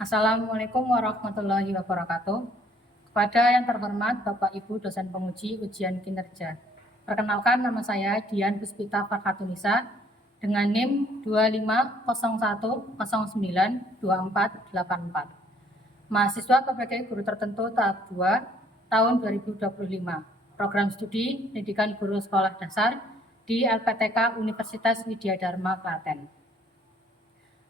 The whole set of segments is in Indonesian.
Assalamualaikum warahmatullahi wabarakatuh. Kepada yang terhormat Bapak Ibu dosen penguji ujian kinerja. Perkenalkan, nama saya Dian Puspita Farhatunisa dengan NIM 2501092484. Mahasiswa PPG Guru Tertentu tahap 2 tahun 2025. Program studi Pendidikan Guru Sekolah Dasar di LPTK Universitas Widya Dharma Klaten.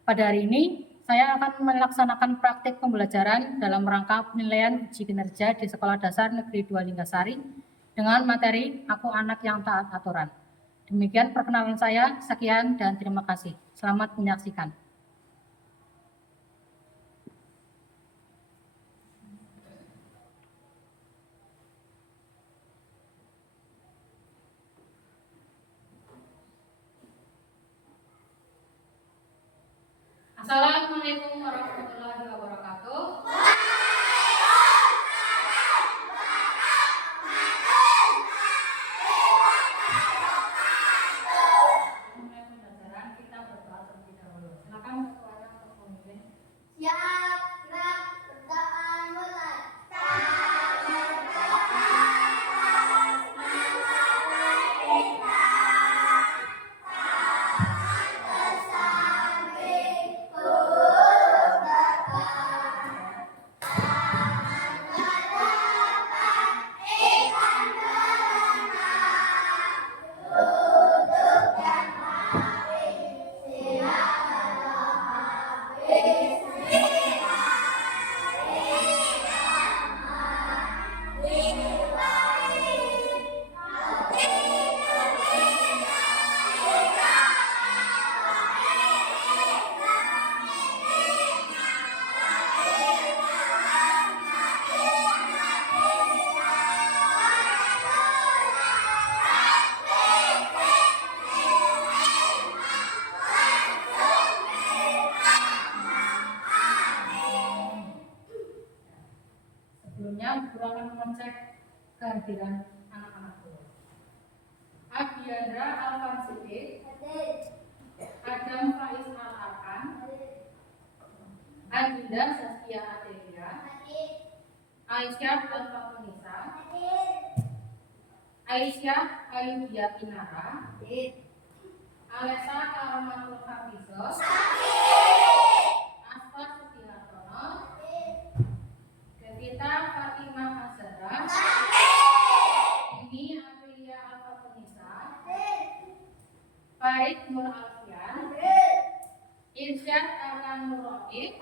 Pada hari ini saya akan melaksanakan praktik pembelajaran dalam rangka penilaian uji kinerja di Sekolah Dasar Negeri 2 Linggasari dengan materi Aku Anak yang Taat Aturan. Demikian perkenalan saya, sekian dan terima kasih. Selamat menyaksikan. Assalamualaikum warahmatullahi wabarakatuh. Mulai pembelajaran, kita berdoa terlebih dahulu. Silakan ketuanya untuk memimpin. Siap, gerak, berdoa mulai. Sebelumnya, Guru akan mengecek kehadiran anak-anak guru. Adiandra Alfansidik, Adam Faiz Al-Arkan, Adinda Saskia Adelia, Aisyah Al-Fatunisa, Aisyah Ayudia Inara, Alessa Karamatul Hafizos, Asfa Sudihartono, Devita Fatimah Azhara, Ini Aprilia Al-Fatunisa, Farid Nur Alfian, Irsyad Arkan Nur Rafiq,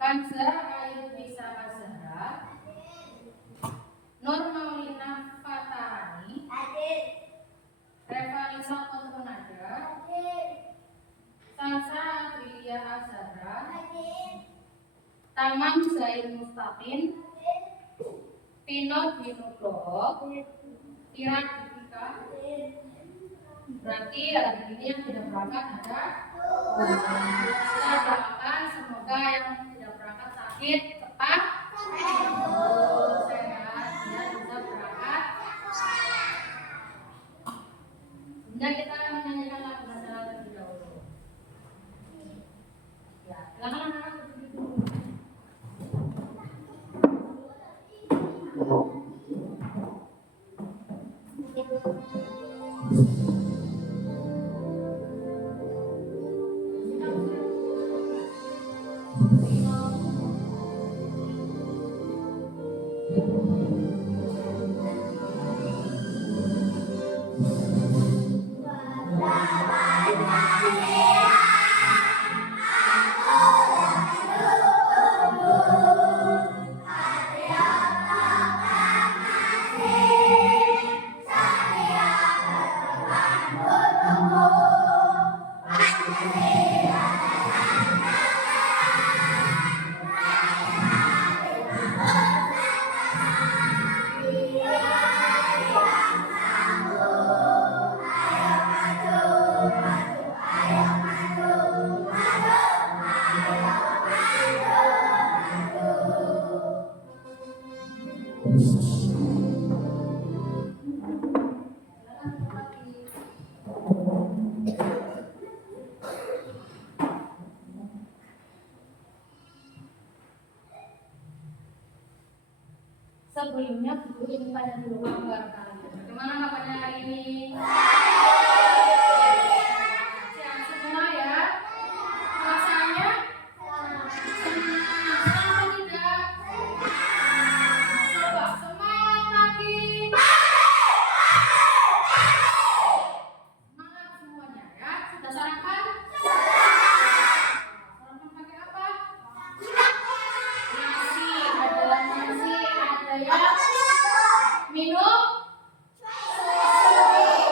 Kanza Ayubisa Azhara, Nur Maulina Fatarani, Revalisa Kontunada, Salsa Aprilia Azhara, Tamam Zain Mustaqim, Pino Binugroho, Tira Divika. Berarti hari ini yang tidak berangkat ada. Kita doakan semoga yang tidak berangkat sakit cepat sehat dan bisa berangkat. Kemudian kita menyanyikan lagu nasional terlebih dahulu. Ya, silakan anak-anak berdiri dulu. Sebelumnya guru ingin tanya dulu kabar kalian. Bagaimana kabarnya hari ini? Sehat semua ya? Rasanya? Senang atau tidak? Coba semangat lagi. Semangat semuanya ya. Sudah sarapan? Sarapan pakai apa? Nasi, ada nasi, ada yang minum susu.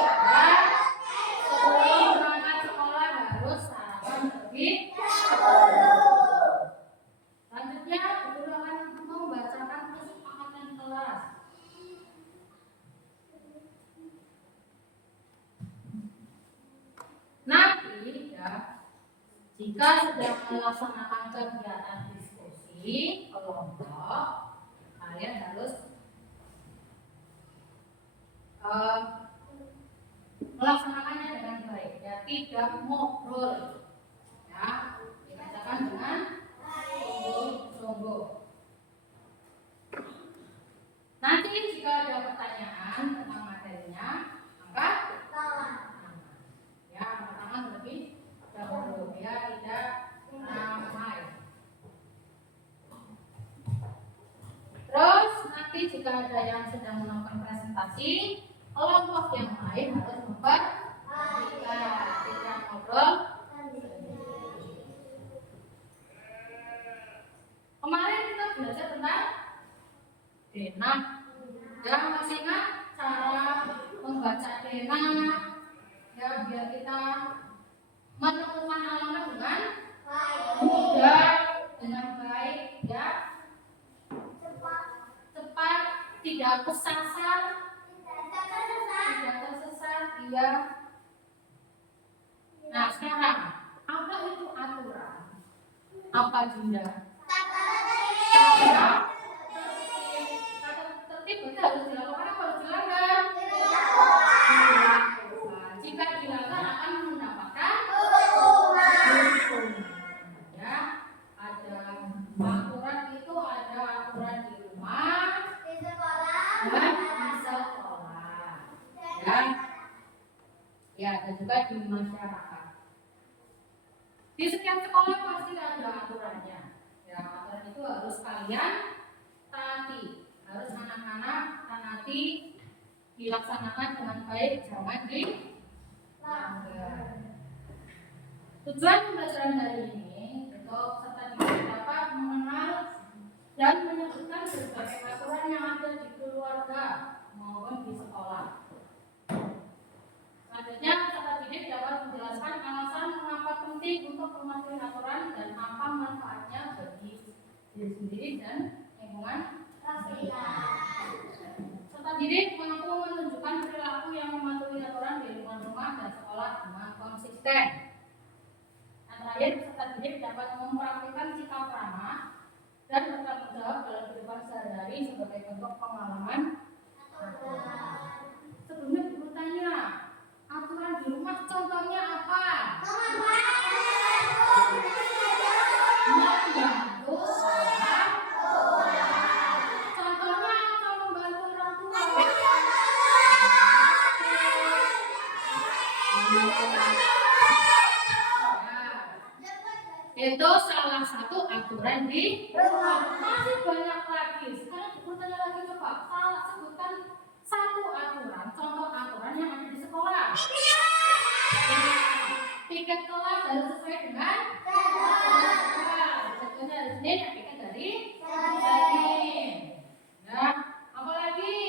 Ya. Sebelum berangkat sekolah harus sarapan terlebih dahulu. Selanjutnya, guru akan membacakan kesepakatan kelas. Nanti ya, jika sedang melaksanakan kegiatan diskusi kelompok, kalian harus melaksanakannya dengan baik, ya, tidak ngobrol, ya, dibacakan dengan sungguh-sungguh. Nanti jika ada pertanyaan tentang materinya, maka ya, angkat tangan terlebih dahulu biar tidak ramai. Terus nanti jika ada yang sedang melakukan presentasi, kelompok yang lain harus memperhatikan, tidak ngobrol. Kemarin kita belajar tentang denah. Ya, masih ingat cara membaca denah? Ya, biar kita menemukan halaman dengan mudah, dengan baik, ya, cepat, tidak kesasar, tidak tersesat, ya. Nah, sekarang apa itu aturan? Apa Dinda? Tata tertib itu harus dilakukan apa harus dilanggar? Dilakukan. Jika dilanggar akan mendapatkan hukuman. Ya, ada aturan itu ada aturan di rumah dan di sekolah. Ya, ada juga di masyarakat. Di setiap sekolah pasti ada aturannya. Ya, aturan itu harus kalian taati, harus anak-anak taati, dilaksanakan dengan baik, jangan dilanggar. Tujuan pembelajaran hari ini untuk peserta didik dapat mengenal dan menyebutkan berbagai aturan yang ada di keluarga maupun di sekolah. Selanjutnya, peserta didik dapat menjelaskan alasan mengapa penting untuk mematuhi aturan dan apa manfaatnya bagi diri sendiri dan lingkungan sekitar. Peserta didik mampu menunjukkan perilaku yang mematuhi aturan di lingkungan rumah dan sekolah dengan konsisten. Yang terakhir, peserta didik dapat mempraktikkan sikap ramah dan bertanggung jawab dalam kehidupan sehari-hari sebagai bentuk pengalaman aturan. Sebelumnya guru tanya, aturan di rumah contohnya apa? Membantu orang tua. Contohnya apa membantu orang tua? Itu salah satu aturan di rumah. Masih banyak lagi. Sekarang bertanya lagi, coba sebutkan satu aturan, contoh aturan yang ada di sekolah. Tiket kelas harus sesuai dengan contohnya harus Senin, yang tiket dari Senin. Ya, apa lagi?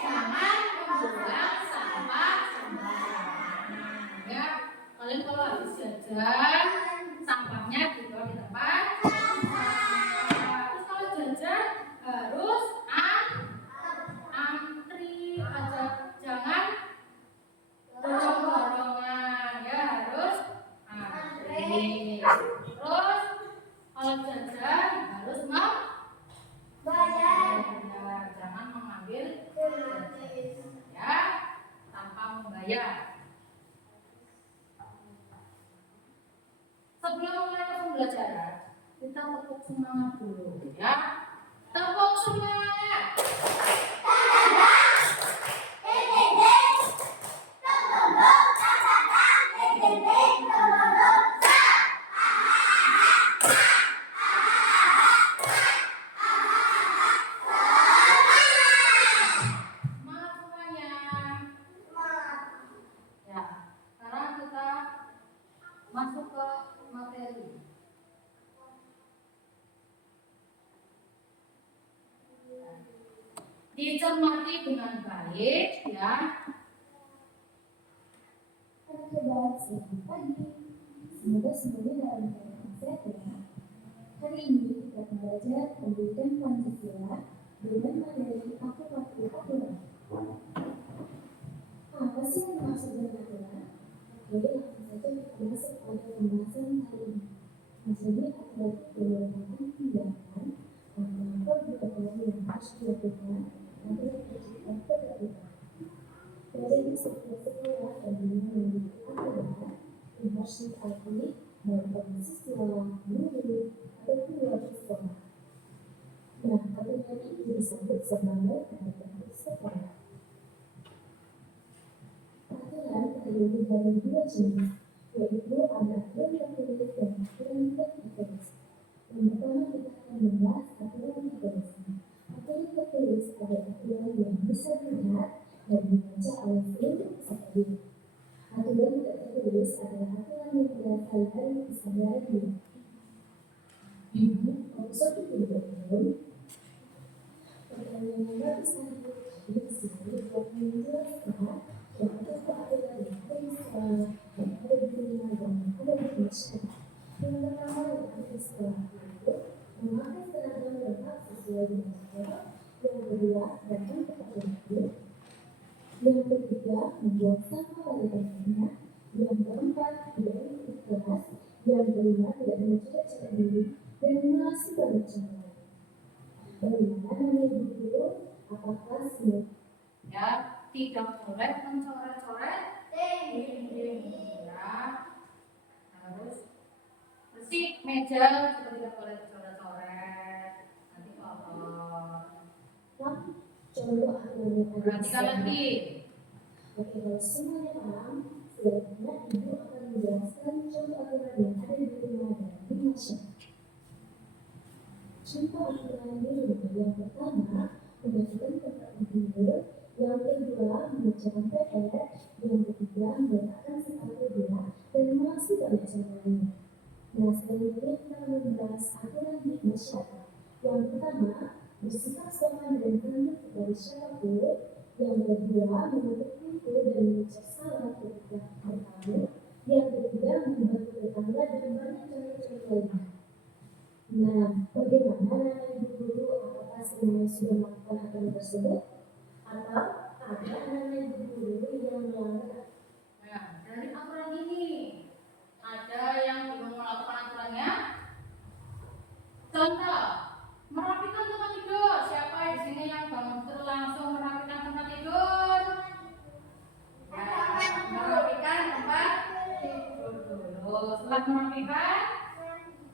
Jangan membuang sampah sembarangan. Ya, kalian kalau habis jajan, sampahnya dibuang di tempat sampah. Terus kalau jajan harus antri aja, jangan dorong-dorongan, ya harus antri. Terus kalau jajan harus membayar, jangan mengambil ya tanpa membayar. Sebelum mulai pembelajaran, Kita tepuk semangat dulu ya. Tepuk semangat. Semangat semuanya. Ya, sekarang kita masuk ke materi. Dicermati dengan baik ya. Selamat pagi. Semoga semuanya dalam keadaan sehat ya. Hari ini kita akan belajar pendidikan Pancasila dengan materi aku patuh aturan. Apa sih yang dimaksud dengan aturan? Oke, langsung saja kita masuk pada pembahasan kali ini. Jadi aturan itu merupakan tindakan atau perbuatan yang harus dilakukan agar tercipta ketertiban. Dari sebuah sekolah dan dunia memiliki aturan yang harus ditaati dalam siswa, guru, ataupun warga sekolah. Nah, aturan itu disebut sebagai aturan sekolah. Aturan terdiri dari dua jenis, yaitu ada aturan tertulis dan aturan tidak tertulis. Yang pertama kita akan membahas aturan tertulis. Aturan tertulis adalah aturan yang bisa dilihat dan dibaca oleh seluruh peserta didik. Aturan tidak tertulis adalah aturan yang berasal dari kesadaran diri. Suatu kebetulan, pertanyaan yang bagus tadi di sini dapat menjelaskan beberapa aturan yang ada di sekolah, yang ada di dunia dan yang ada di masyarakat. Yang pertama yang ada di sekolah itu memakai seragam lengkap sesuai dengan sekolah. Yang kedua, datang tepat waktu. Yang ketiga, membuang sampah pada tempatnya. Yang keempat, tidak ikut kelas. Yang kelima, tidak mencoret-coret diri dan mengasihi banyak cara lain. Bagaimana nih guru? Apakah semua? Ya, tidak boleh mencoret-coret dinding ya. Harus bersih meja juga tidak boleh dicoret-coret. Nanti kotor. Contoh aturan yang ada di Perhatikan sekolah. lagi. Oke, kalau semuanya paham, selanjutnya Ibu akan menjelaskan contoh aturan yang ada di rumah dan di masyarakat. Contoh aturan di rumah yang pertama, membersihkan tempat tidur. Yang kedua, mengerjakan PR. Yang ketiga, meletakkan sepatu bola dan masih banyak cara lainnya. Nah, selanjutnya kita akan membahas aturan di masyarakat. Yang pertama, bersikap sopan dan santun kepada siapapun. Yang kedua, menutup pintu dan mengucap salam ketika bertamu. Yang ketiga, membantu tetangga dan banyak cara-cara lainnya. Nah, bagaimana guru? Apakah semuanya sudah melakukan aturan tersebut? Atau ada anak-anak guru yang melanggar? Nah, dari aturan ini ada yang belum melakukan aturannya. Contoh, merapikan tempat tidur. Siapa di sini yang bangun tidur langsung merapikan tempat tidur? Ya, merapikan tempat tidur dulu. Setelah merapikan,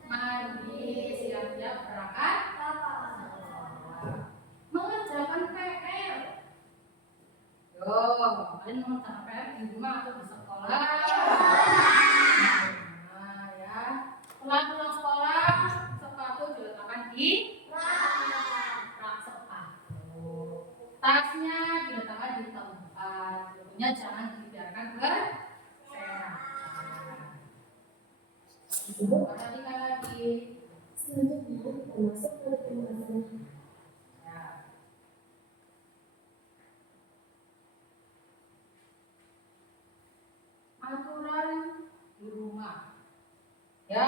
mandi, siap-siap berangkat. Mengerjakan PR. Yo, kalian mengerjakan PR di rumah atau di sekolah? Nah, ya. Setelah pulang sekolah, sepatu diletakkan di rak sepatu. Tasnya diletakkan di tempat. Bukunya jangan dibiarkan berserakan. Perhatikan lagi. Selanjutnya kita masuk pada pembahasan. Ya. Aturan di rumah. Ya.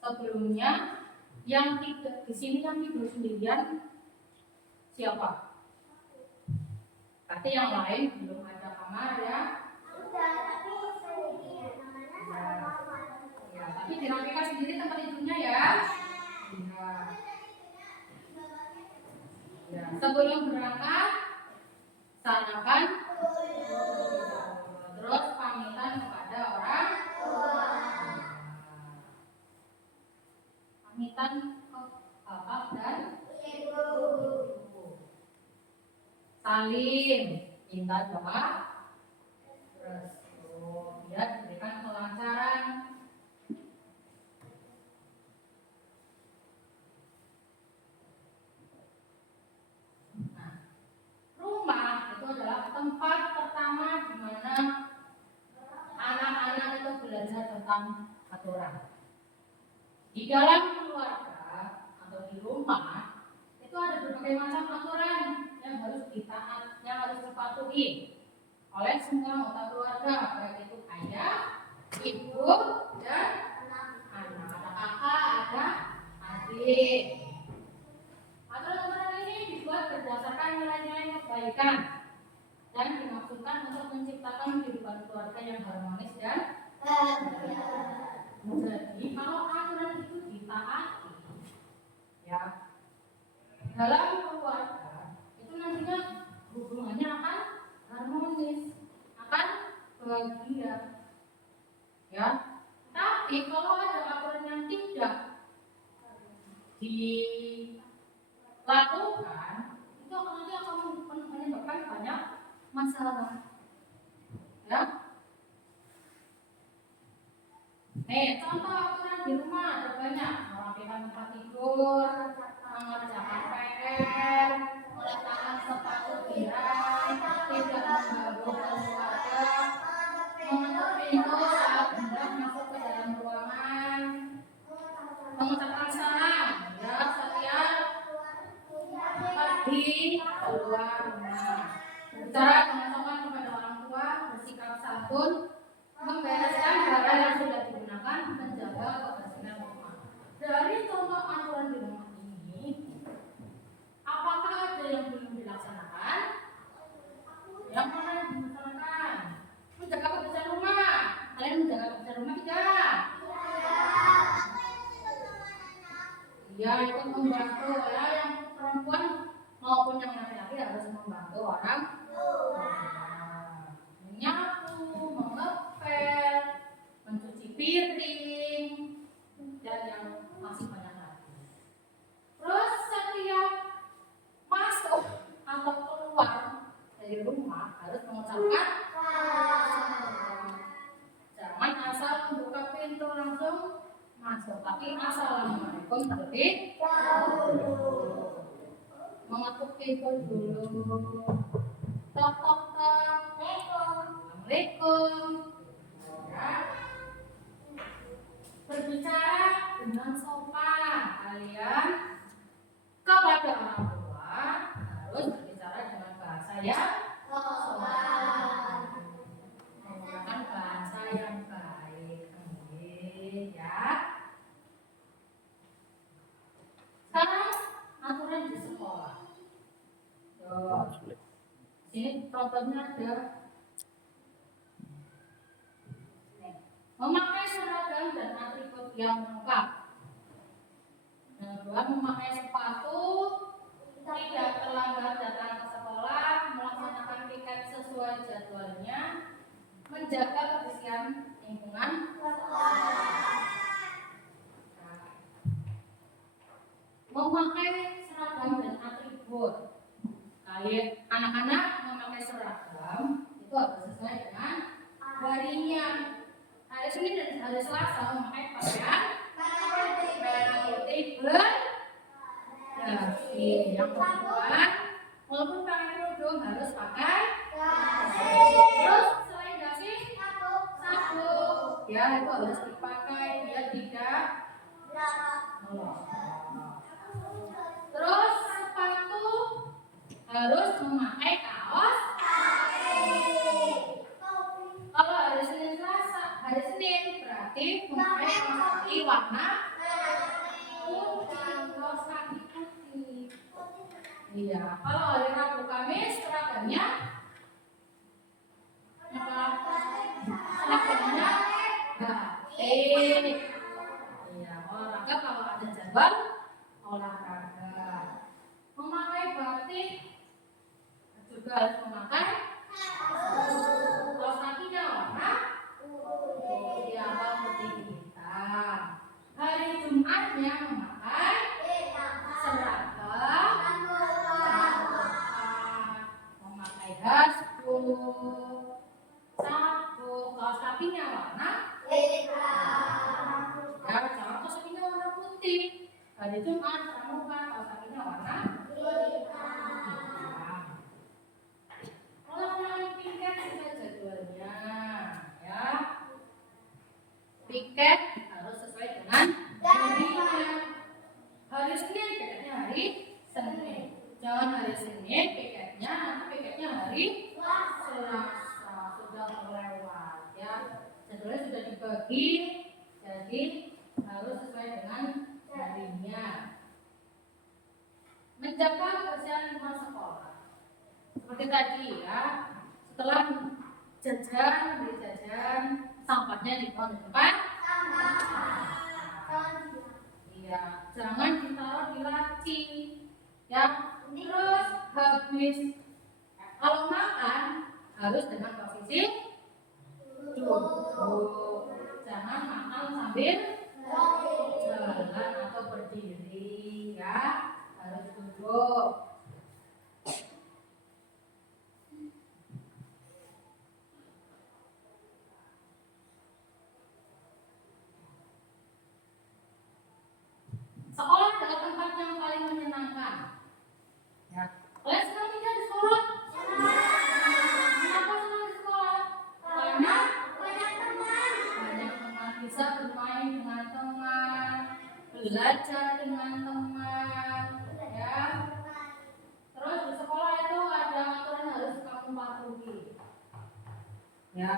Sebelumnya yang tidak di sini yang tidur sendirian siapa? Berarti yang lain belum ada kamar ya. Ya, tapi dirapikan sendiri tempat tidurnya ya. Ya. Ya, sebelum berangkat sarapan, terus pamitan kepada orang tua. doa restu biar diberikan kelancaran. Nah, rumah itu adalah tempat pertama di mana anak-anak itu belajar tentang aturan. Di dalam keluarga atau di rumah itu ada berbagai macam aturan yang harus ditaat, yang harus dipatuhi oleh semua anggota keluarga, baik itu ayah, ibu, dan anak. Ada kakak, ada adik. Aturan-aturan ini dibuat berdasarkan nilai-nilai kebaikan dan dimaksudkan untuk menciptakan kehidupan keluarga yang harmonis dan jadi kalau aturan itu ditaati, ya dalam keluarga itu nantinya hubungannya akan harmonis, akan bahagia, ya. Tapi kalau ada aturan yang tidak dilakukan, itu nanti akan menyebabkan banyak masalah, ya. Contoh aturan di rumah ada banyak: merapikan tempat tidur, mengerjakan PR, meletakkan sepatu tirai, tidak mengganggu keluarga, menutup pintu saat hendak masuk ke dalam ruangan, mengucapkan salam ya setiap pergi keluar rumah, berbicara dengan sopan kepada orang tua, bersikap santun, membereskan barang yang sudah digunakan, menjaga kebersihan rumah. Dari contoh aturan di rumah ini, apakah ada yang belum dilaksanakan? Yang mana yang dilaksanakan? Menjaga kebersihan rumah. Kalian menjaga kebersihan rumah tidak? Ya, ikut membantu ya, yang perempuan maupun yang laki-laki harus membantu orang menyapu, mengepel, mencuci piring, dan yang masih banyak lagi. Terus setiap masuk atau keluar dari rumah harus mengucapkan jangan asal membuka pintu langsung masuk, tapi assalamualaikum terlebih dahulu, mengetuk pintu dulu, tok tok tok, assalamualaikum, ya. Berbicara dengan sopan, kalian kepada orang tua harus berbicara dengan bahasa yang sopan, menggunakan bahasa yang baik, ya. Sekarang aturan di sekolah. Ini contohnya ada memakai seragam dan atribut yang lengkap. Yang kedua, memakai sepatu, tidak terlambat datang ke sekolah, melaksanakan piket sesuai jadwalnya, menjaga kebersihan lingkungan sekolah. Memakai seragam dan atribut. Kalian anak-anak memakai seragam itu harus sesuai dengan harinya. Hari Senin dan hari Selasa memakai pakaian merah putih berdasi. Yang perempuan walaupun pakai kerudung harus pakai dasi. Terus selain dasi sabuk, ya itu harus dipakai biar tidak terus sepatu harus memakai kaos kalau hari Senin Selasa, hari Senin berarti memakai kaos kaki warna putih, kaos kaki putih. Iya, kalau hari Rabu Kamis seragamnya seragamnya batik. Iya, olahraga kalau ada jadwal olahraga. Memakai batik juga harus memakai kaos kakinya warna putih atau putih hitam. Hari Jumatnya memakai seragam, memakai hasbul, sapinya warna ya, jangan kalau sapinya warna putih. Hari Jumat pramuka kalau sapinya warna hitam. Kalau yang piket sudah jadwalnya, ya. Piket harus sesuai dengan harinya. Hari Senin piketnya hari Senin. Jangan hari Senin piketnya hari Selasa, sudah melewat ya. Jadwalnya sudah dibagi, jadi harus sesuai dengan harinya. Menjaga kebersihan lingkungan sekolah. Seperti tadi ya, setelah jajan, beli jajan, sampahnya dibuang di tempat. Iya, jangan ditaruh di laci. Ya, terus habis kalau makan harus dengan posisi duduk. Jangan makan sambil jalan atau berdiri, ya. Harus duduk. Sekolah adalah tempat yang paling menyenangkan. Ya. Kalian senang tinggal di sekolah? Kenapa senang di sekolah? Karena banyak teman, bisa bermain dengan teman, belajar dengan teman, ya. Terus di sekolah itu ada aturan harus kamu patuhi. Ya,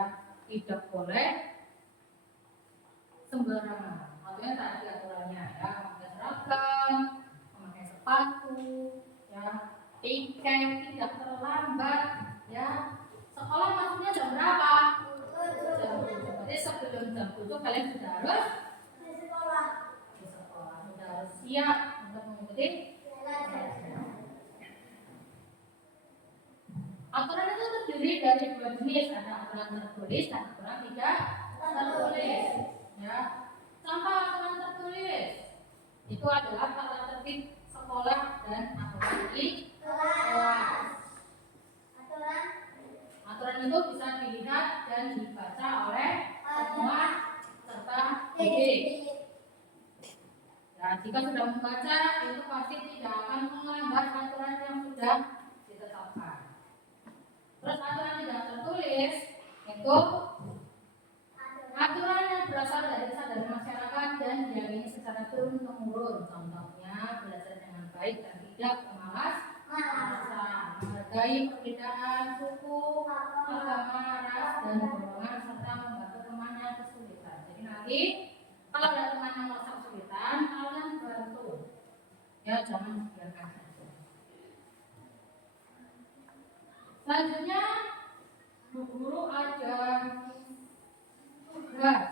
tidak boleh sembarangan. Maksudnya tadi aturannya ya, memakai seragam, memakai sepatu, ya, tiket, tidak terlambat, ya. Sekolah maksudnya jam berapa? Jam 7. Jadi sebelum jam 7 kalian sudah harus di sekolah, sudah harus siap untuk mengikuti pelajaran. Aturan itu terdiri dari 2 jenis, ada aturan tertulis dan aturan tidak tertulis. Ya, contoh aturan tertulis itu adalah tata tertib sekolah dan aturan di kelas. Aturan itu bisa dilihat dan dibaca oleh semua peserta didik. Ya, jika sudah membaca itu pasti tidak akan melanggar aturan yang sudah ditetapkan. Terus aturan tidak tertulis itu aturan yang berasal dari kesadaran masyarakat dan diyakini secara turun temurun. Contohnya belajar dengan baik dan tidak malas-malasan, menghargai perbedaan suku, agama, ras, dan golongan serta membantu teman yang kesulitan. Jadi nanti kalau ada teman yang merasa kesulitan, kalian bantu. Ya, jangan biarkan saja. Selanjutnya, guru ada tugas,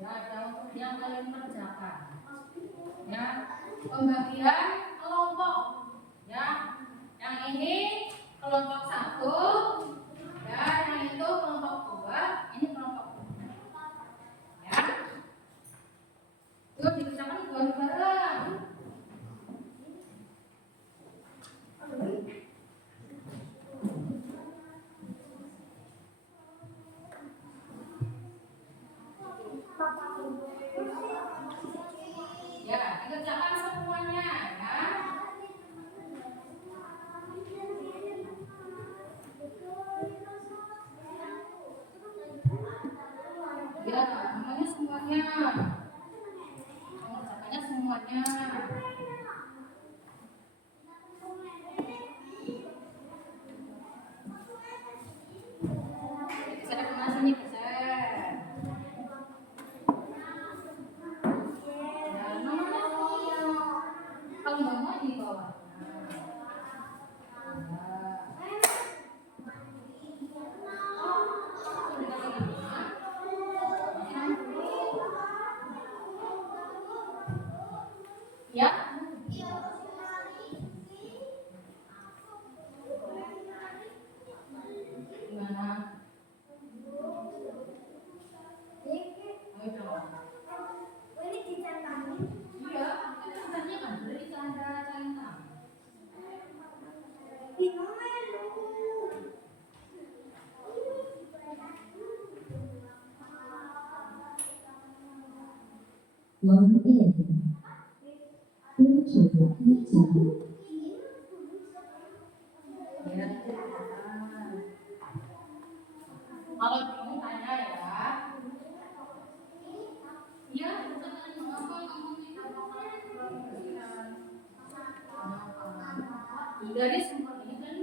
ya, ada yang kalian kerjakan, ya, pembagian kelompok, ya, yang ini kelompok 1, ya, yang itu kelompok 2, ini kelompok 3, ya, itu dikerjakan bareng-bareng. Ya, dikerjakan semuanya, ya. Ya, namanya semuanya. Mengerjakannya semuanya. Saya kena sini geser. Kalau nggak mau di bawah. Ya, Line in. Bluetooth connected. Ya. Kalau bingung tanya ya. Iya, apa ngomongin dari sumber ini kan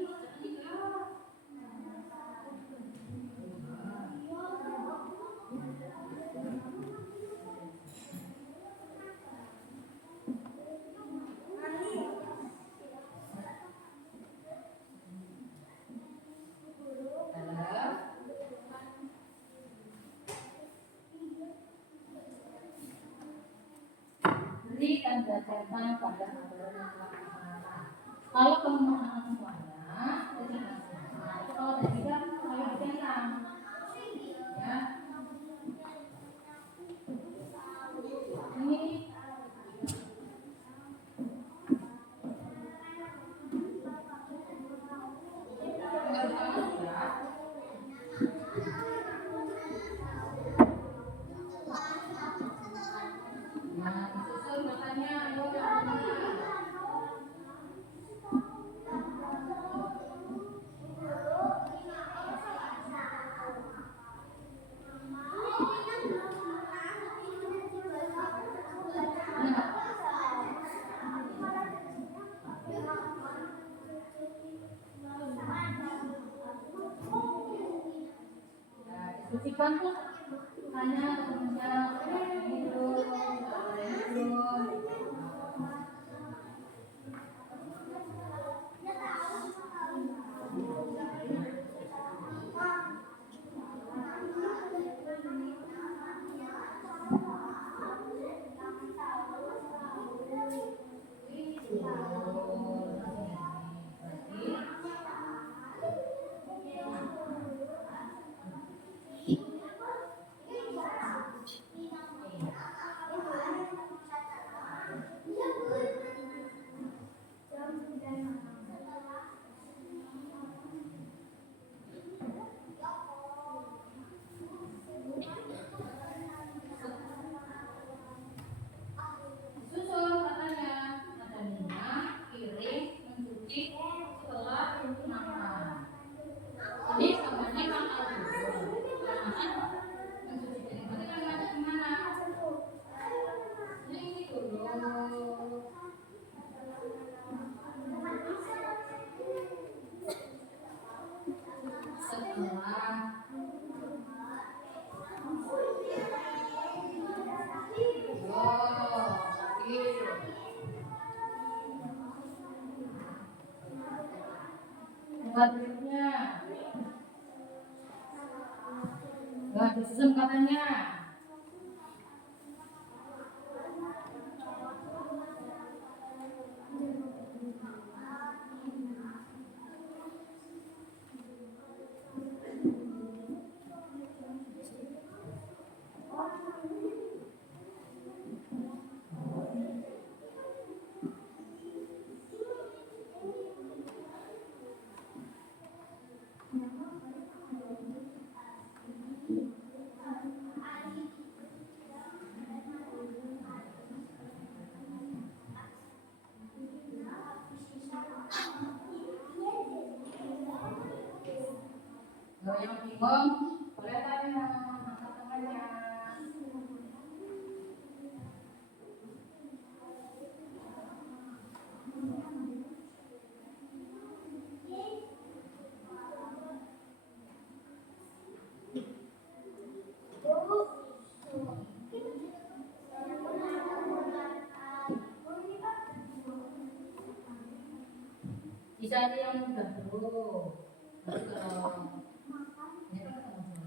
beri tanda catatan pada aturan yang telah dilaksanakan. Kalau kamu melaksanakan semuanya, kalau tidak, ayo dicetak. Ya. Ini nah, disusun makanya ayo diskusikan tuh tanya temennya itu susun katanya ada minyak, piring, mencuci setelah makan. Jadi kamarnya kan kalau makan mencuci piring itu kan ngajak kemana? Ini dulu. Setelah tempat berikutnya nggak disusun katanya. Kalau yang bingung boleh tanya, angkat tangannya. Dicari yang mudah dulu. Baru kalau ini kan sama-sama.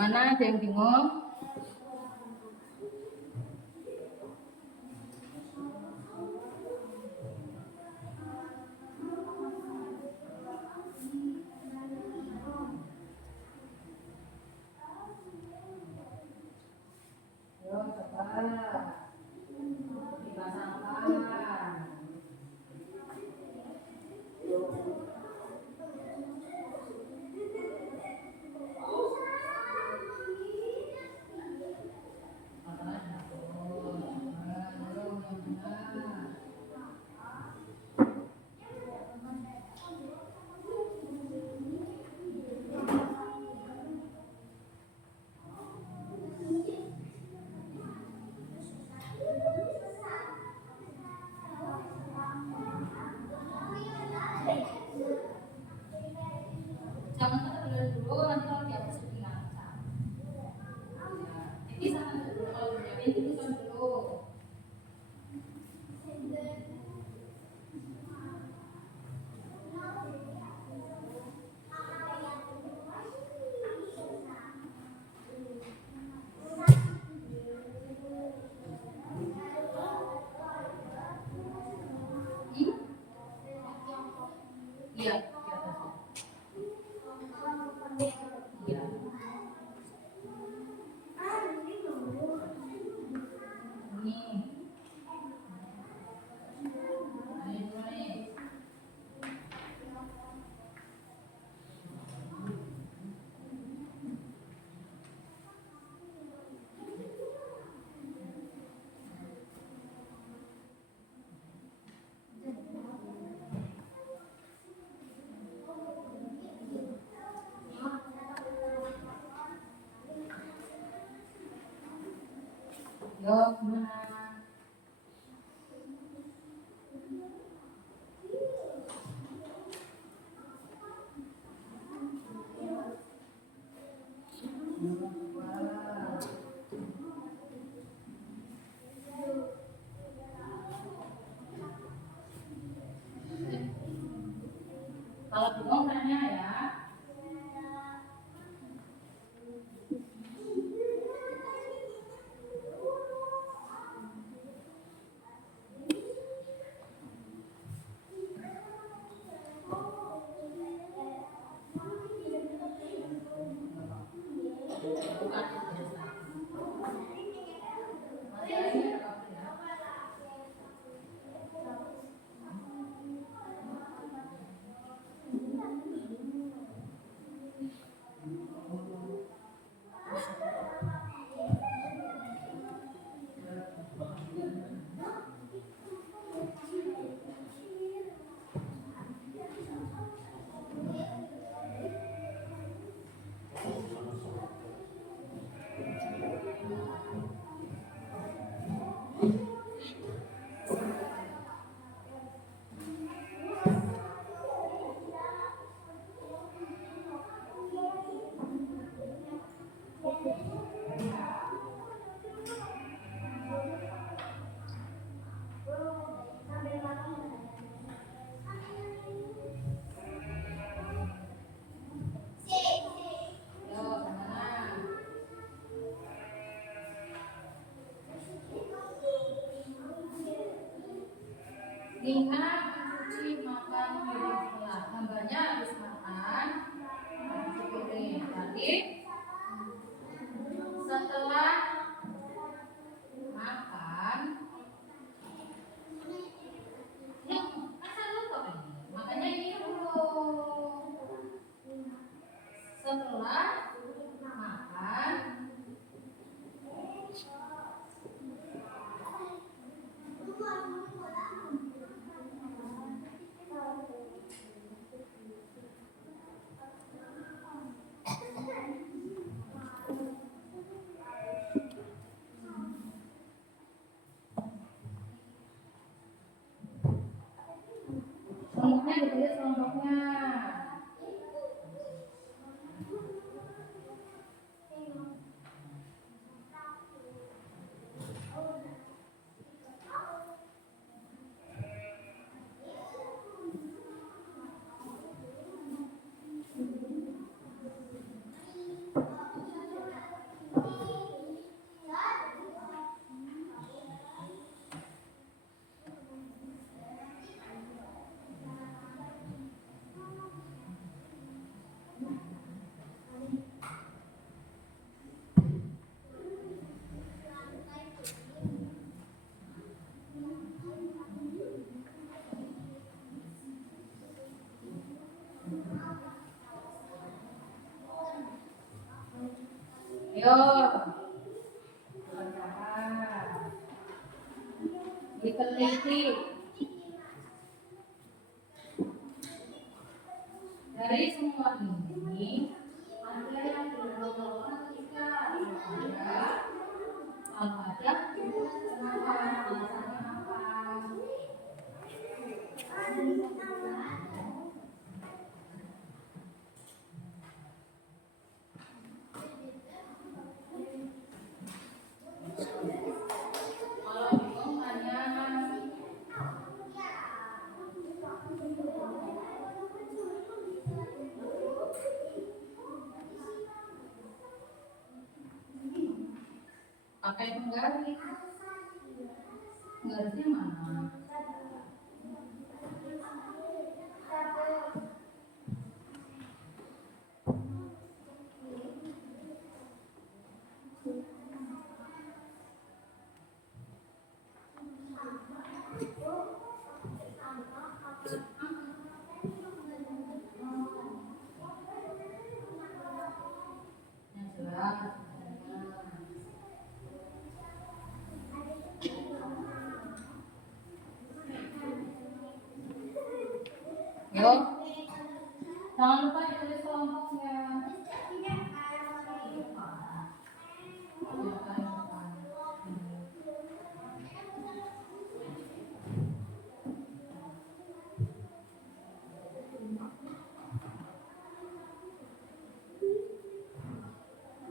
Mana ada yang bingung? Yo, coba dipasangkan. Jangan terlalu dulu, nanti kalau di atas lebih lancar. Ini sama dulu, kalau jadi itu dulu. Iya, di atas. Iya. Ini. Yo, gimana? Kalau bingung tanya ya. Yo, gimana? Ingat mencuci makan piring setelah gambarnya habis makan mencuci piring. Jadi setelah makan, ya masa lupa ini. Makanya ini dulu. Setelah makan, Yo, berusaha, diteliti. Dari semua ini, ada yang dilakukan ketika ada, kalau ada, kenapa, alasannya apa? Kalau bingung tanya. Pakai penggaris. Penggarisnya mana? Yang jelas. Yo, jangan lupa ditulis kelompoknya.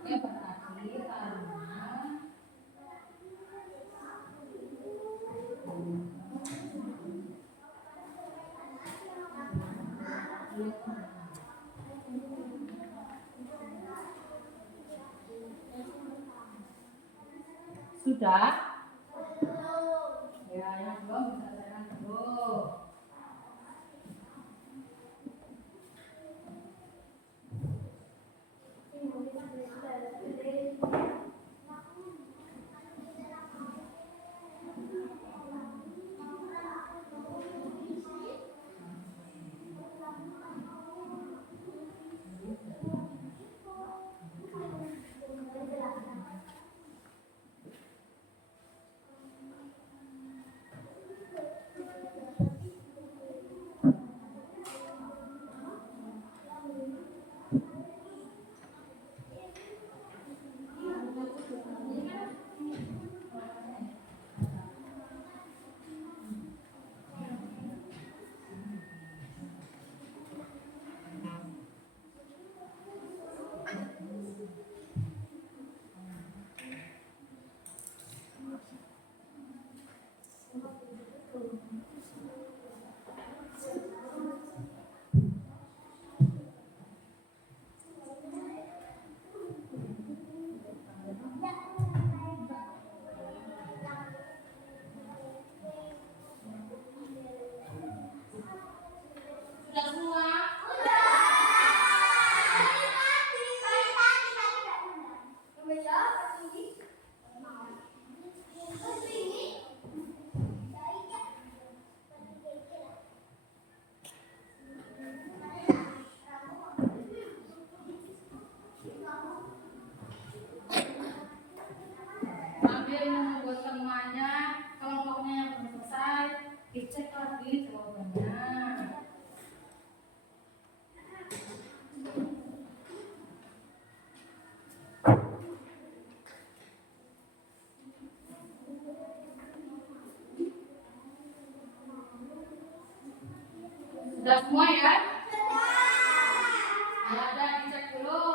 Ya, berarti karena sudah. Ya, yang belum bisa selesaikan dulu. Sudah semua? Sambil membuat semuanya, kelompoknya yang belum selesai, dicek lagi jawabannya. Sudah semua ya? Ya udah dicek dulu.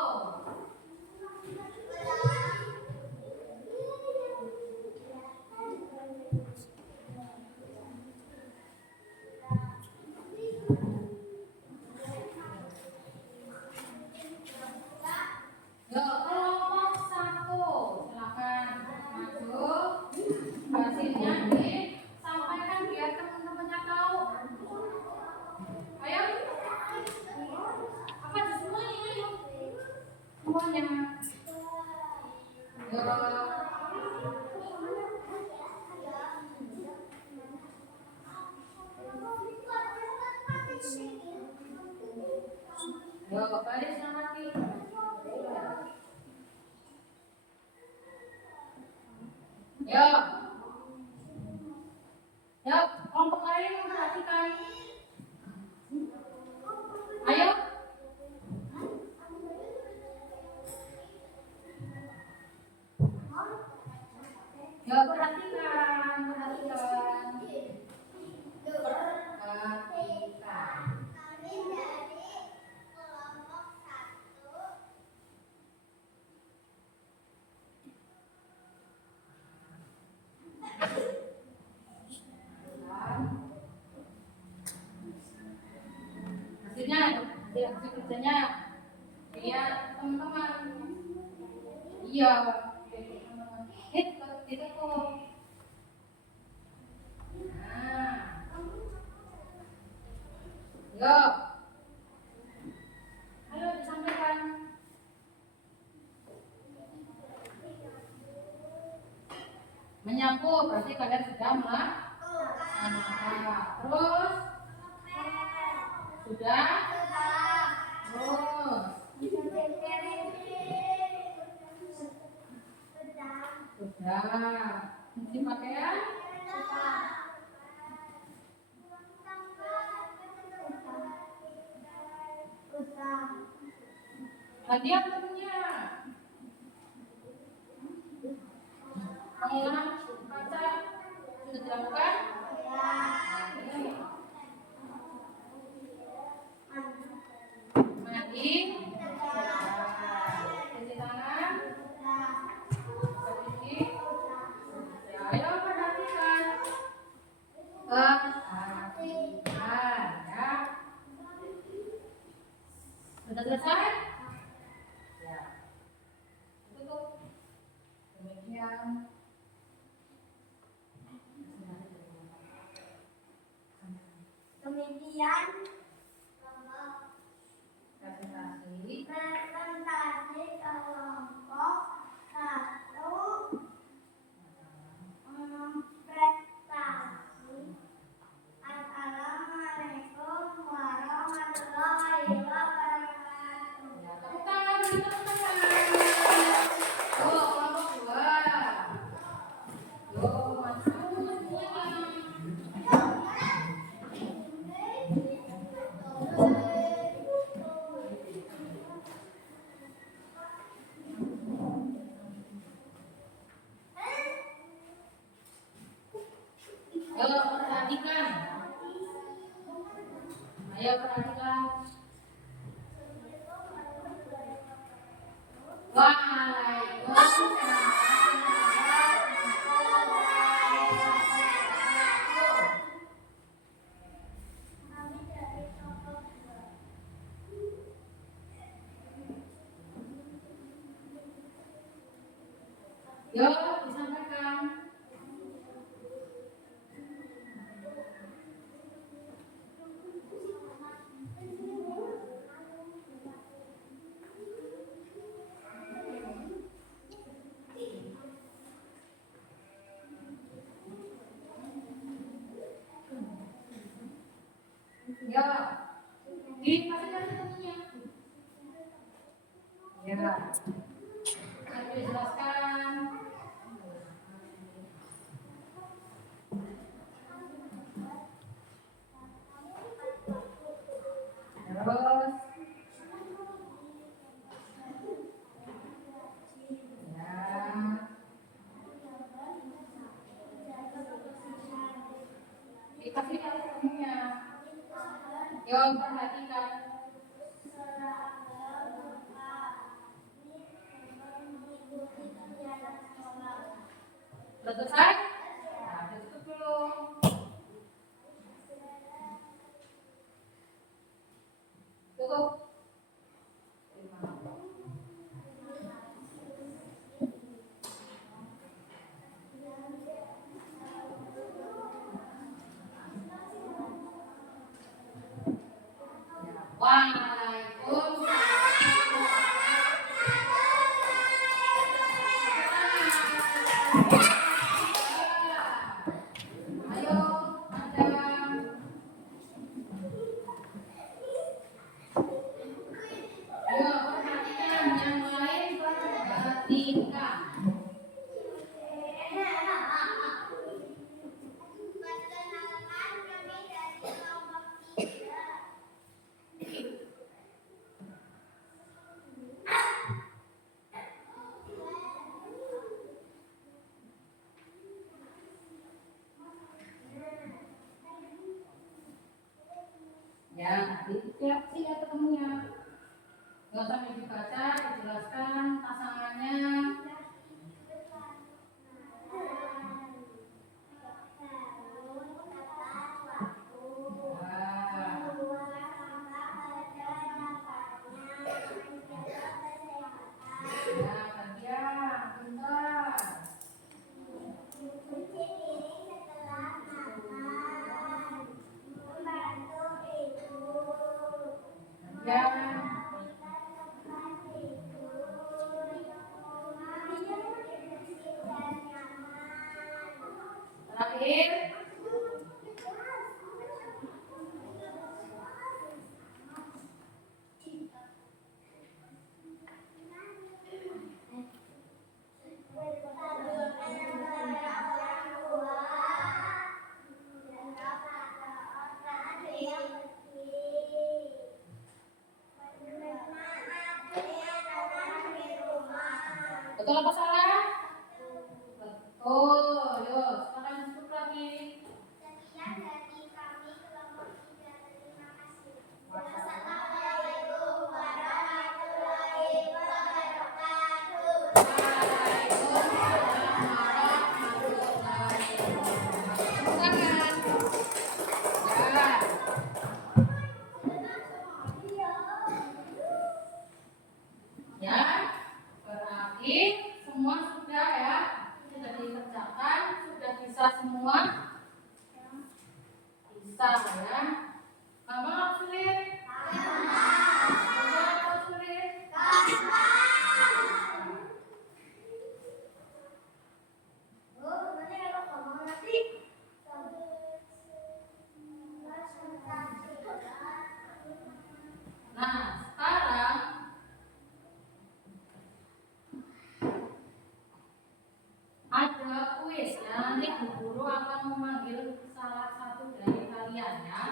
Yuk, kelompok 1, silakan maju. Hasilnya disampaikan biar teman-temannya tahu. Ayo. Apa di semuanya? Ayo. Semuanya. Yuk, baris yang mati. Yuk. Yuk, kelompok lain memperhatikan. Ayo. Yuk, perhatikan. Kami dari kelompok 1. Hasilnya, hasil kerjanya. Lihat teman-teman. Iya. Itu tuh. Nah. Yuk. Ayo disampaikan. Menyapu, berarti kalian sudah melakukan. Terus sudah. Terus sudah. Cuci pakaian. Hadiah tentunya. Pengulangan kaca sudah dilakukan. Mandi. Cuci tangan. Cuci. Ayo perhatikan. Perhatikan ya. Sudah selesai? Ya. Tutup. Demikian. Kemudian Presentasi. presentasi kelompok 1 prestasi. Assalamualaikum warahmatullahi wabarakatuh. Ya, tepuk tangan, beri tepuk tangan. Oh, kelompok 2. Yo, maju semuanya. Ayo perhatikan. Ayo perhatikan. Waalaikumsalam. Kami dari kelompok 2. Yo, disampaikan. Ya, difasilitasi tentunya. Ya, saya jelaskan. Terus, ya, difasilitasi tentunya. Yo, perhatikan. Sudah selesai? Nah, tutup dulu. Tutup. Ayo, ada. Ayo, perhatikan yang lain perhatikan. Terakhir, betul apa salah? Betul. Yuk, silakan ditutup lagi. Sekian dari kami kelompok 3. Terima kasih. Wassalamualaikum warahmatullahi wabarakatuh. Waalaikumsalam warahmatullahi wabarakatuh. Ya, berarti semua sudah ya, sudah dikerjakan, sudah bisa semua, bisa ya. Gampang atau sulit? Gampang atau sulit? Nah, sekarang ada kuis ya. Nanti Bu Guru akan memanggil salah satu dari kalian ya.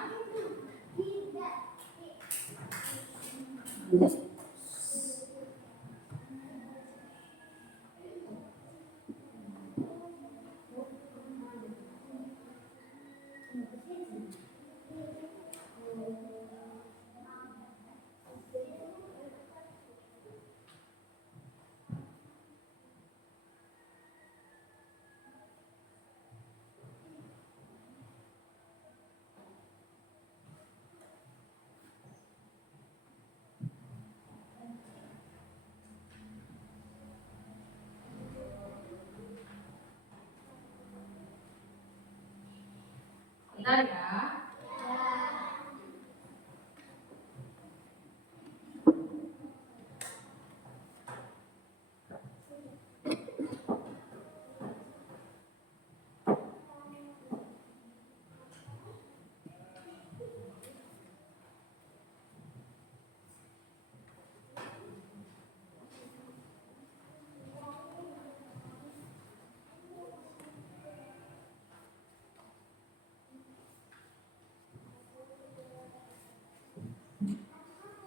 Bentar ya.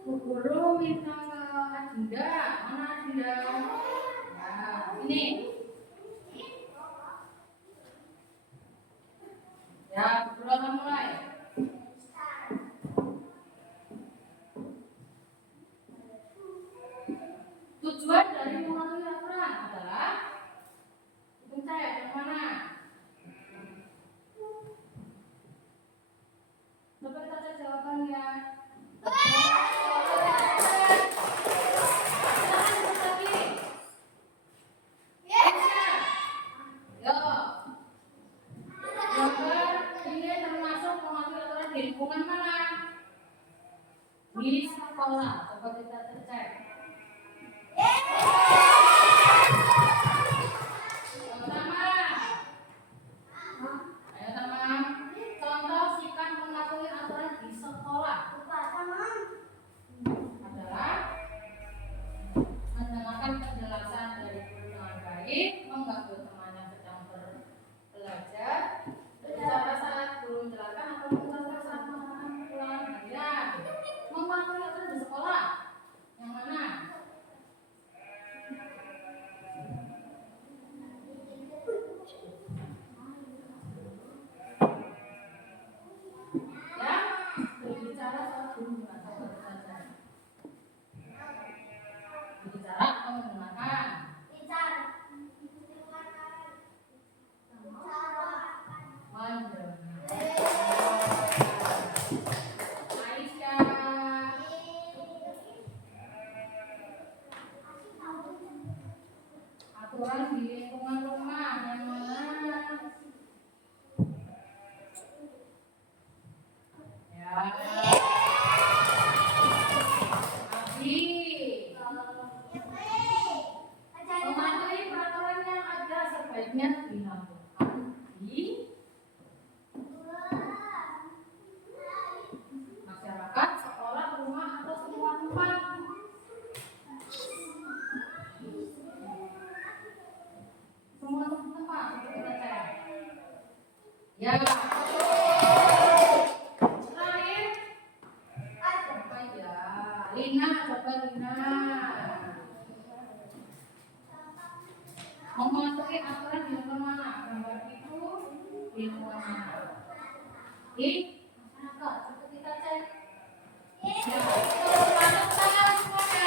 Bu Guru minta ke Adinda. Mana Adinda? Nah, ini. Ya, Bu Guru akan mulai. Tujuan dari mematuhi aturan adalah pencet yang mana? Coba kita cek jawabannya. Ini termasuk mematuhi aturan di lingkungan mana? Di sekolah. Coba kita cek. Ayo teman, contoh sikap mematuhi aturan di sekolah adalah mendengarkan penjelasan dari guru dengan baik, mengganggu teman yang sedang belajar, berbicara saat guru menjelaskan atau mengucapkan saat melakukan ulangan harian. Mematuhi aturan di sekolah yang mana? Ya. Terakhir apa ya? Lina, coba Lina. Memasuki aturan di lingkungan mana? Gambar itu di lingkungan mana? Di masyarakat. Coba kita cek. Ya. Masuk tangan semuanya.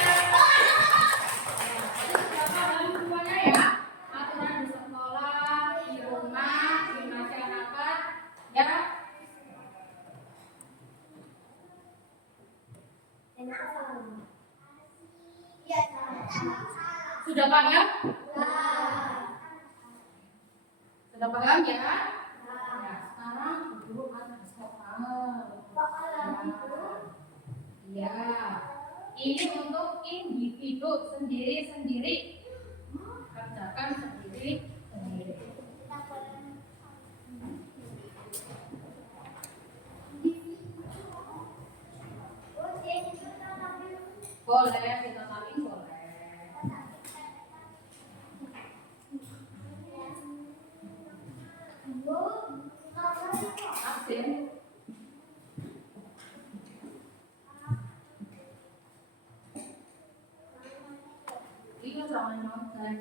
Semuanya ya. Aturan di sekolah, di rumah, di masyarakat, ya. Sudah paham? Sudah paham ya? Ya, sekarang duduk atas soal. Ya, ini untuk individu sendiri-sendiri. Kerjakan sendiri-sendiri. Boleh, kita saling boleh. Absen. Iya, sama nonton.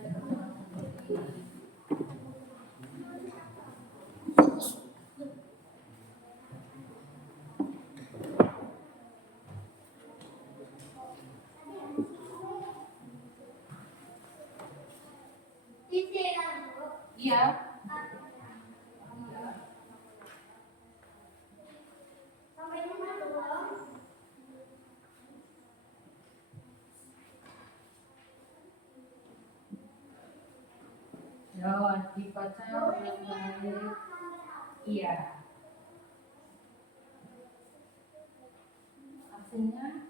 Iya. Ya, dibaca ulang-ulang. Iya. Absennya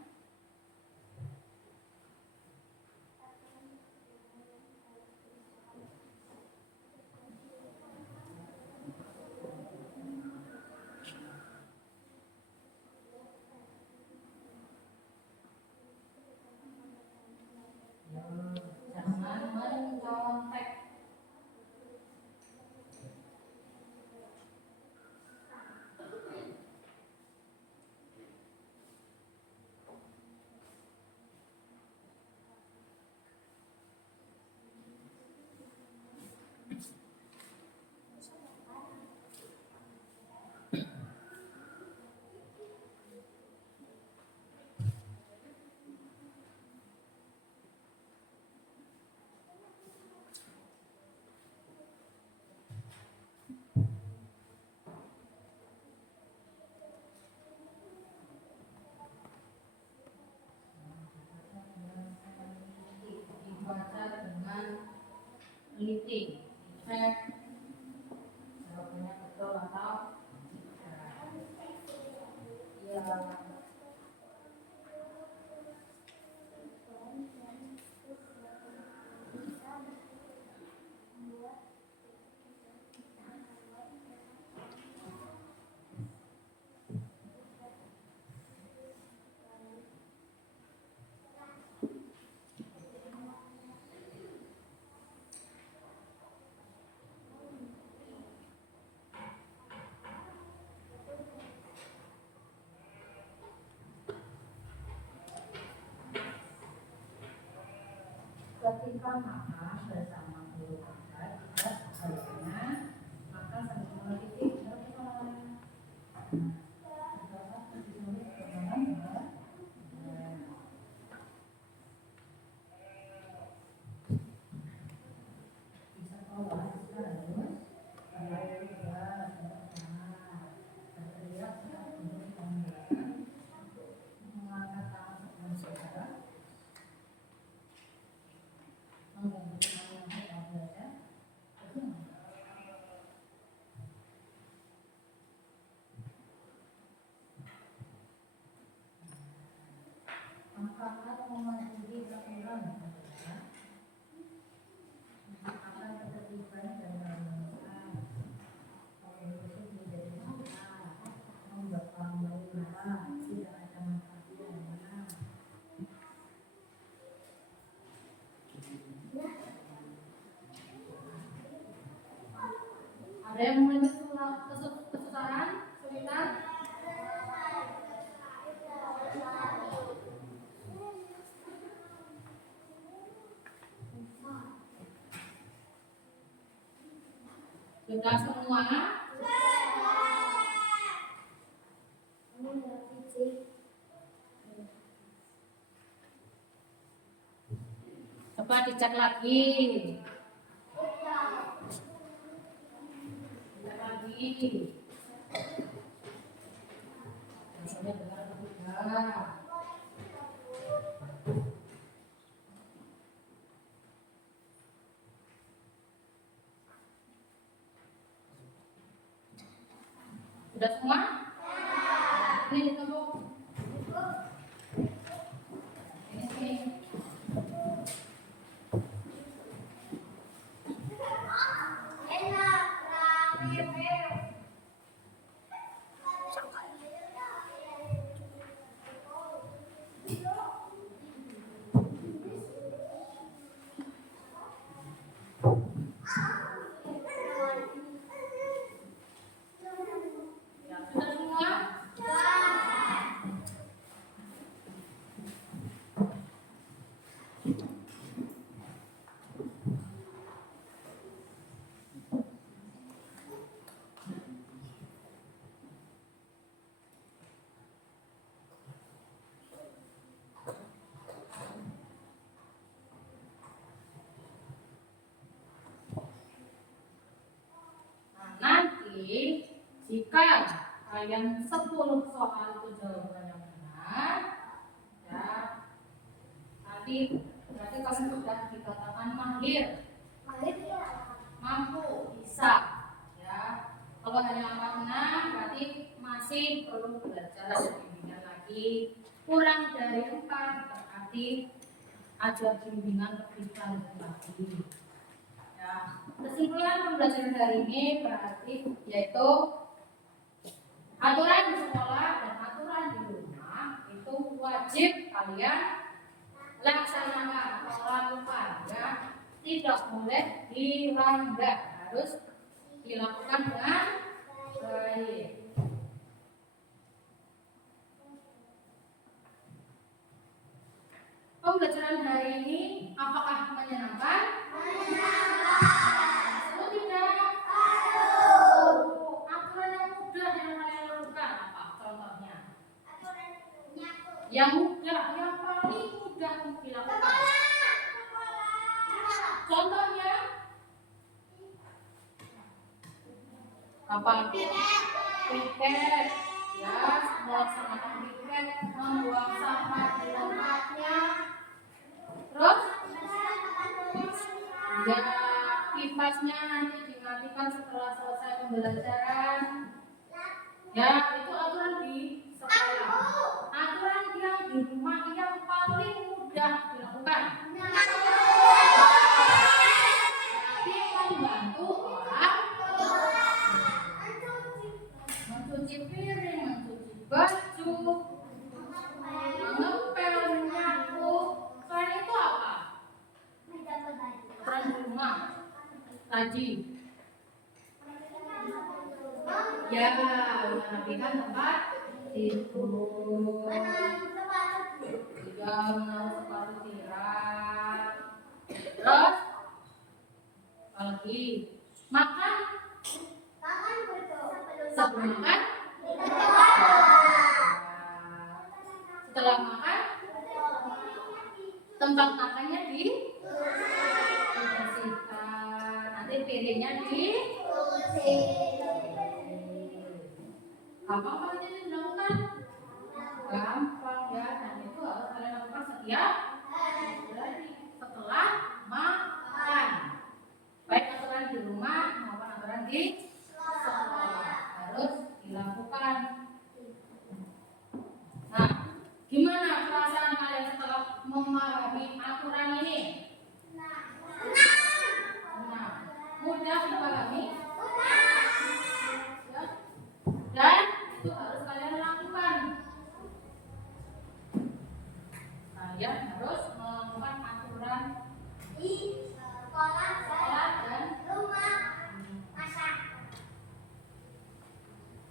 jangan mencontek. Dibaca dengan teliti. Cek jawabannya betul atau tidak. Ya. Ketika makan bersama guru Anda tidak seharusnya maka sambil meneliti jawaban. Bisa keluar sekarang terus. Berteriak saat ini mengangkat tangan sebelum saudara. Angkat memasuki peraturan akan ketertiban dan harmonisasi. Organisasi menjadi masalah, membuat orang berubah, tidak ada manfaat yang benar. Ada Ada yang mulai kesusahan? Sebentar. Sudah semua? Coba dicek lagi. Cek lagi. Rasanya benar atau tidak? Sudah semua? Ini ditutup. Ini. Ya, sudah semua? Nanti jika kalian 10 soal itu jawabannya benar, ya nanti berarti kalian sudah dikatakan mahir, mampu, bisa, ya. Kalau hanya angka 6 berarti masih perlu belajar dan bimbingan lagi. Kurang dari 4 berarti ada bimbingan lebih lanjut lagi. Ya, kesimpulan pembelajaran hari ini berarti yaitu aturan di sekolah dan aturan di rumah itu wajib kalian laksanakan atau lakukan, ya. Tidak boleh dilanggar, harus dilakukan dengan baik. Pembelajaran hari ini apakah menyenangkan? Seru tidak? Aturan yang mudah yang kalian lakukan apa contohnya? Yang mudah, yang paling mudah untuk dilakukan. Contohnya apa? Piket, ya, melaksanakan piket, membuang sampah di tempatnya. Terus, ya, kipasnya nanti dimatikan setelah selesai pembelajaran. Ya, itu aturan di sekolah. Aturan yang di rumah yang paling mudah dilakukan. Nanti membantu orang mencuci piring, mencuci baju, mengepel, menyapu. Selain itu apa? Aturan di rumah tadi. Ya, merapikan tempat tidur, juga menaruh sepatu tiram. Terus, apa lagi? Makan. Sebelum makan. Setelah makan, tempat makannya dibersihkan. Nanti piringnya gampang kalau ini dilakukan? Gampang, ya, dan itu harus kalian lakukan setiap hari setelah makan. Baik aturan di rumah maupun aturan di sekolah harus dilakukan. Nah, gimana perasaan kalian setelah memahami aturan ini? Nah, mudah dipahami? Ya. Dan itu harus kalian lakukan. Kalian harus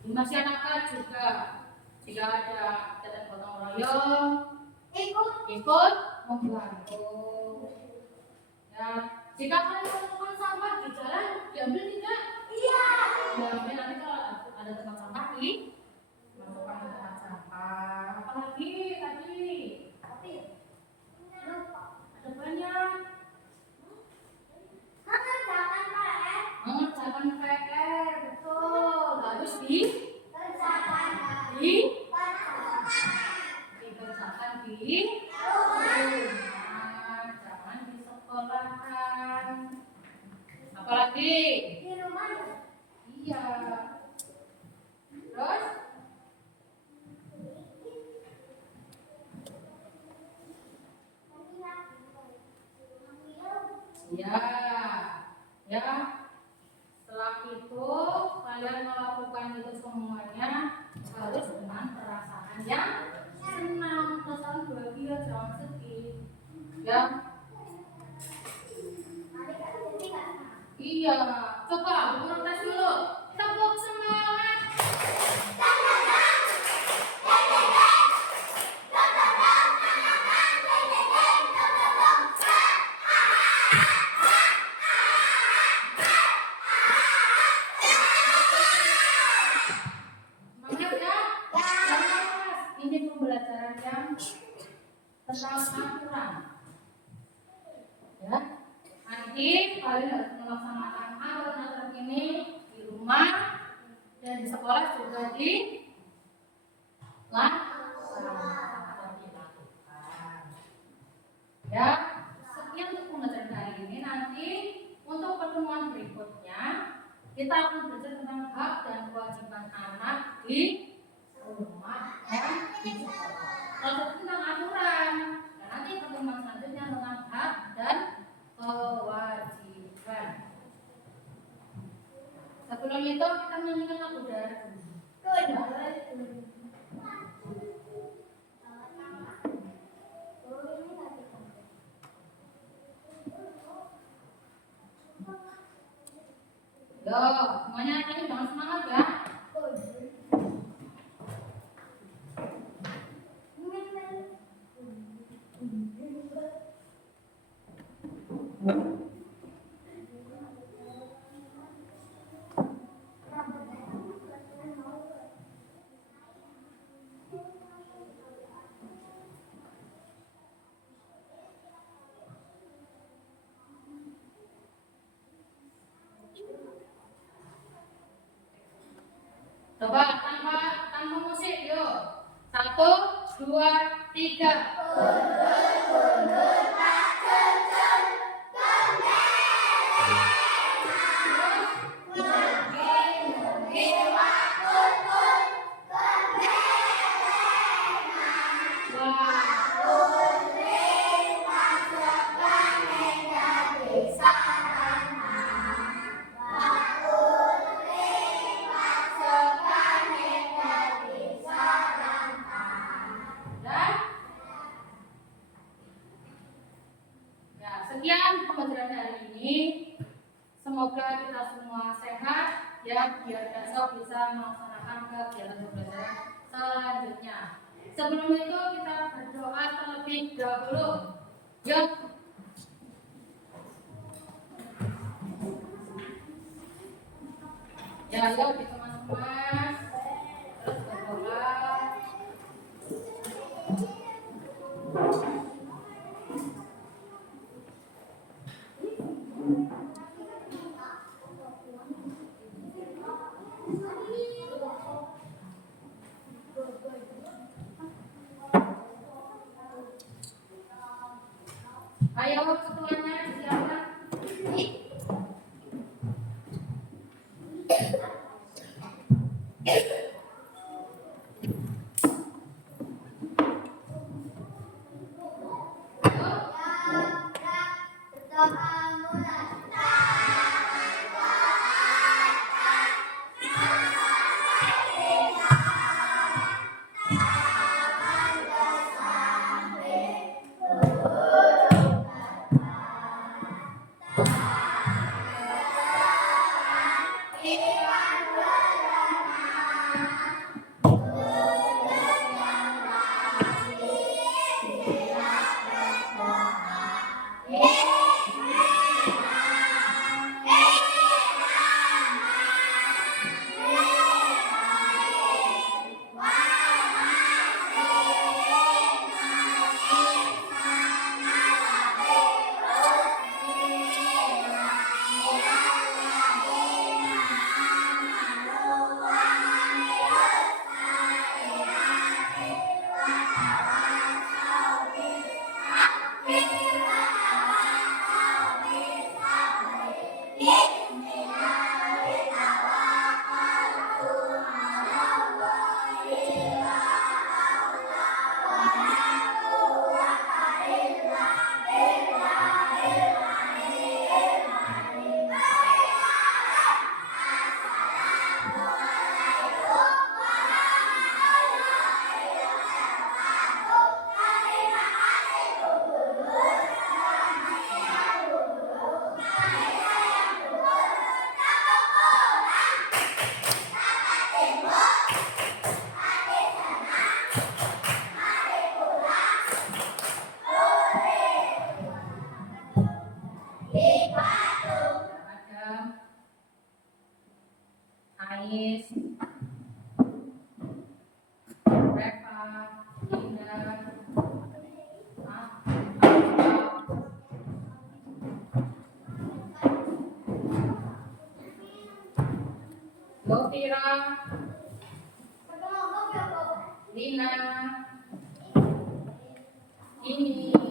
Di masyarakat juga jika ada kegiatan gotong royong ikut membantu. Ya, jika kalian menemukan sampah di jalan, diambil tidak? Iya. Diambil, nanti kalau ada tempat sampah masukkan ke tempat sampah. Apalagi tadi? Ada banyak. Mengerjakan PR, betul. Harus dikerjakan di rumah, jangan di sekolahan. Apalagi? Di rumah. Iya. Terus? Ya, ya. Setelah itu kalian melakukan itu semuanya harus dengan perasaan yang senang, perasaan bahagia, jangan sedih. Ya. Iya, coba protes dulu. Tepuk semangat. Ini pembelajaran yang tentang aturan. Ya, nanti kalian harus melaksanakan aturan ini di rumah dan di sekolah juga dilakukan. Ya, sekian untuk pembelajaran hari ini. Nanti untuk pertemuan berikutnya kita akan belajar tentang hak dan kewajiban anak di rumah dan di sekolah. Kalau tentang aturan, dan nanti pertemuan selanjutnya tentang hak dan kewajiban. Sebelum itu kita menyanyikan lagu dari Yo, semuanya tadi jangan semangat ya. Coba tanpa musik, yuk. 1, 2, 3. Sekian pembelajaran hari ini. Semoga kita semua sehat ya, biar besok bisa melaksanakan kegiatan pembelajaran selanjutnya. Sebelum itu kita berdoa terlebih dahulu. Yuk. Ya, yuk di teman-teman. Terus berdoa. Ayo ketuanya silakan. Gofira, Satu kelompok ya, Bu. Lina, ini.